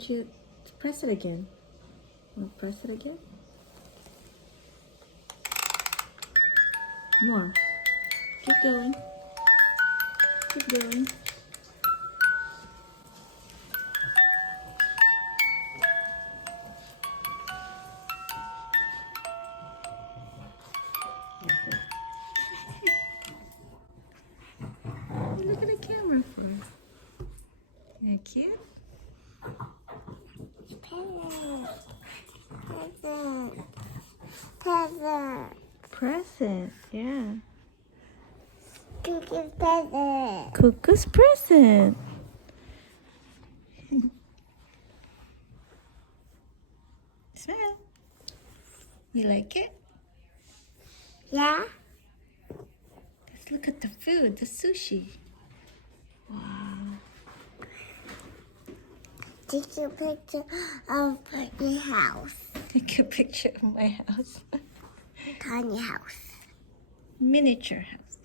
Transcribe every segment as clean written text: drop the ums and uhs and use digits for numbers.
want you to press it again. Want to press it again? More. Keep going. Keep going. Look at the camera for it. You cute? Present. Present. Present, yeah. Cuckoo's present. Cuckoo's present. Smile. You like it? Yeah? Let's look at the food, the sushi. Wow. Take a picture of your house. Take a picture of my house. Tiny house. Miniature house.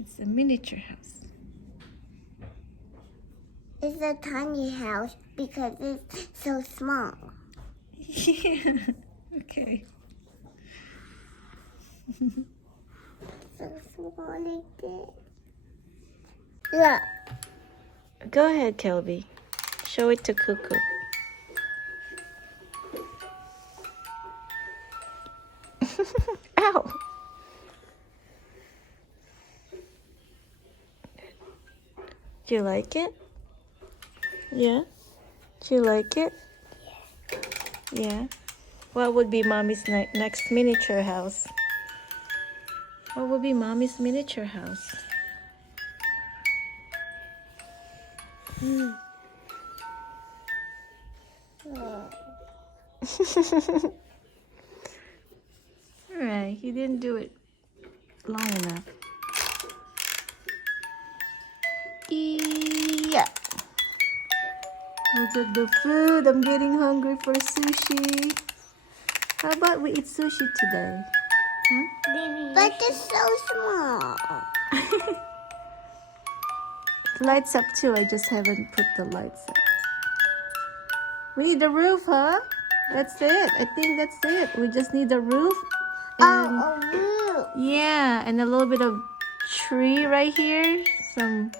It's a miniature house. It's a tiny house because it's so small. Yeah. Okay. So small like this. Look. Go ahead, Kelby. Show it to Cuckoo. Ow! Do you like it? Yeah? Do you like it? Yeah. What would be Mommy's next miniature house? What would be Mommy's miniature house? Alright, you didn't do it long enough. Yeah. Look at the food. I'm getting hungry for sushi. How about we eat sushi today? Huh? But it's so small. The lights up too. I just haven't put the lights up. We need the roof, huh? That's it. I think that's it. We just need the roof. And, Oh, a roof. yeah, and a little bit of tree right here. Some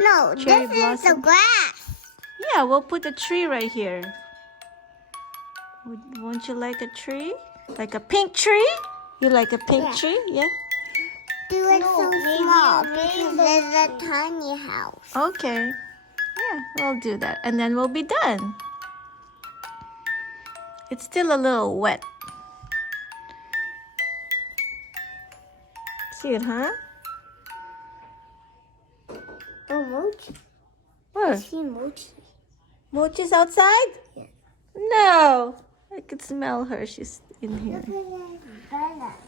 No, cherry this is the blossom. grass. Yeah, we'll put a tree right here. Won't you like a tree? Like a pink tree? You like a pink Yeah. tree? Yeah. Do it so small because it's a tiny house. Okay. Yeah, we'll do that. And then we'll be done. It's still a little wet. See it, huh? Oh, Mochi. I What? see Mochi. Mochi's outside? Yeah. No. I could smell her. She's in here. Look at that.